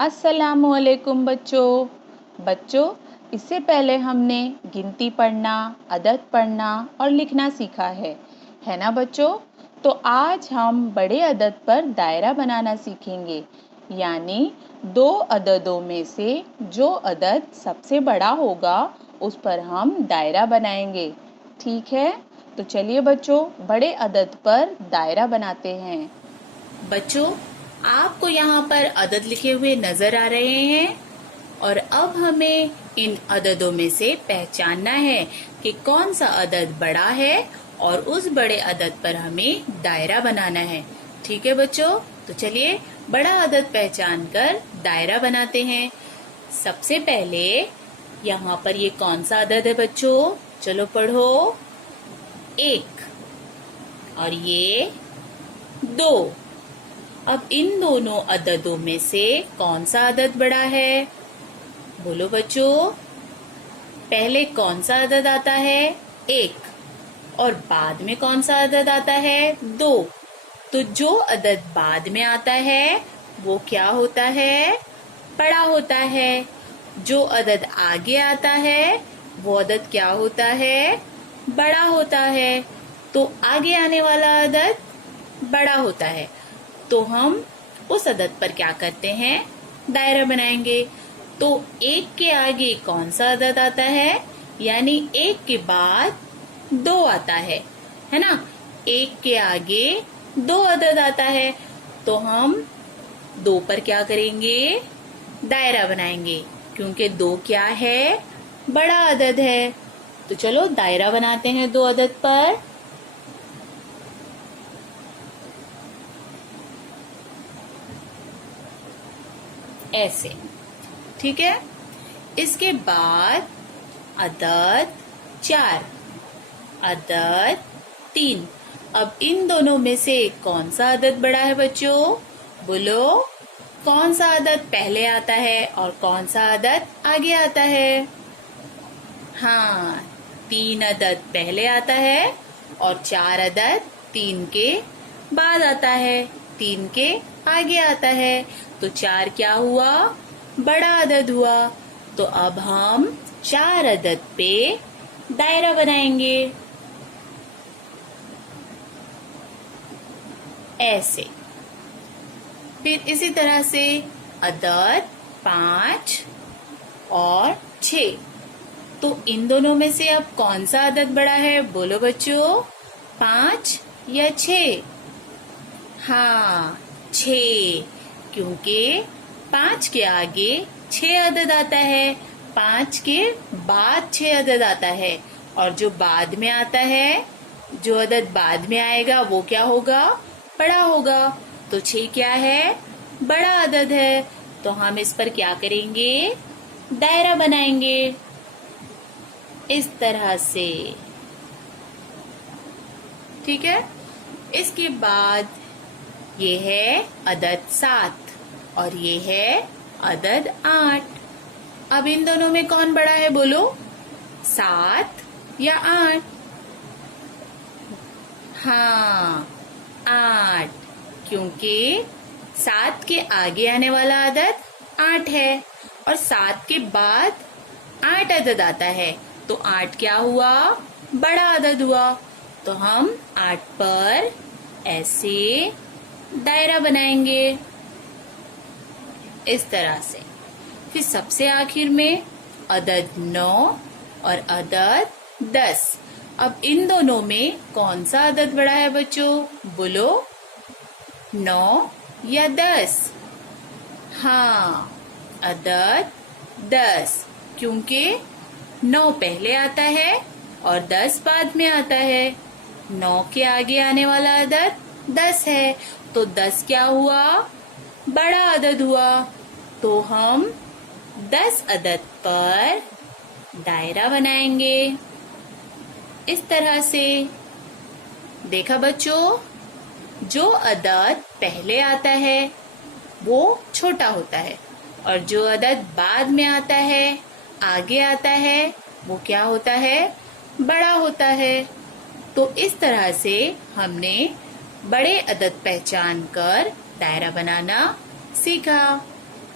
अस्सलामुअलैकुम बच्चों, इससे पहले हमने गिनती पढ़ना, अदद पढ़ना और लिखना सीखा है ना बच्चों? तो आज हम बड़े अदद पर दायरा बनाना सीखेंगे, यानी दो अददों में से जो अदद सबसे बड़ा होगा उस पर हम दायरा बनाएंगे। ठीक है, तो चलिए बच्चों बड़े अदद पर दायरा बनाते हैं। बच्चों, आपको यहाँ पर अदद लिखे हुए नजर आ रहे हैं और अब हमें इन अददों में से पहचानना है कि कौन सा अदद बड़ा है और उस बड़े अदद पर हमें दायरा बनाना है। ठीक है बच्चों, तो चलिए बड़ा अदद पहचान कर दायरा बनाते हैं। सबसे पहले यहाँ पर ये कौन सा अदद है बच्चों? चलो पढ़ो। 1 और ये 2। अब इन दोनों अददों में से कौन सा अदद बड़ा है? बोलो बच्चों। पहले कौन सा अदद आता है? 1 और बाद में कौन सा अदद आता है? 2। तो जो अदद बाद में आता है वो क्या होता है? बड़ा होता है। जो अदद आगे आता है वो अदद क्या होता है? बड़ा होता है। तो आगे आने वाला अदद बड़ा होता है, तो हम उस अदद पर क्या करते हैं? दायरा बनाएंगे। तो 1 के आगे कौन सा अदद आता है? यानी 1 के बाद 2 आता है ना? 1 के आगे 2 अदद आता है, तो हम 2 पर क्या करेंगे? दायरा बनाएंगे, क्योंकि 2 क्या है? बड़ा अदद है। तो चलो दायरा बनाते हैं 2 अदद पर। ऐसे, ठीक है। इसके बाद अदद 4, अदद 3। अब इन दोनों में से कौन सा अदद बड़ा है बच्चों? बोलो, कौन सा अदद पहले आता है और कौन सा अदद आगे आता है? हाँ, 3 अदद पहले आता है और 4 अदद 3 के बाद आता है, 3 के आगे आता है। तो 4 क्या हुआ? बड़ा अदद हुआ। तो अब हम 4 अदद पे दायरा बनाएंगे, ऐसे। फिर इसी तरह से अदद 5 और 6। तो इन दोनों में से अब कौन सा अदद बड़ा है? बोलो बच्चों, 5 या 6? हाँ, 6, क्योंकि 5 के आगे 6 अदद आता है, 5 के बाद 6 अदद आता है, और जो बाद में आता है, जो अदद बाद में आएगा वो क्या होगा? बड़ा होगा। तो 6 क्या है? बड़ा अदद है। तो हम इस पर क्या करेंगे? दायरा बनाएंगे, इस तरह से। ठीक है। इसके बाद ये है अदद 7 और ये है अदद 8। अब इन दोनों में कौन बड़ा है? बोलो, 7 या 8? हाँ, 8, क्योंकि 7 के आगे आने वाला अदद 8 है और 7 के बाद 8 अदद आता है, तो 8 क्या हुआ? बड़ा अदद हुआ। तो हम 8 पर ऐसे दायरा बनाएंगे, इस तरह से। फिर सबसे आखिर में अदद 9 और अदद 10। अब इन दोनों में कौन सा अदद बड़ा है बच्चों? बोलो, 9 या 10? हाँ, अदद 10, क्योंकि 9 पहले आता है और 10 बाद में आता है। 9 के आगे आने वाला अदद 10 है, तो 10 क्या हुआ? बड़ा अदद हुआ। तो हम 10 अदद पर दायरा बनाएंगे, इस तरह से। देखा बच्चों, जो अदद पहले आता है वो छोटा होता है और जो अदद बाद में आता है, आगे आता है, वो क्या होता है? बड़ा होता है। तो इस तरह से हमने बड़े अदद पहचान कर दायरा बनाना सीखा।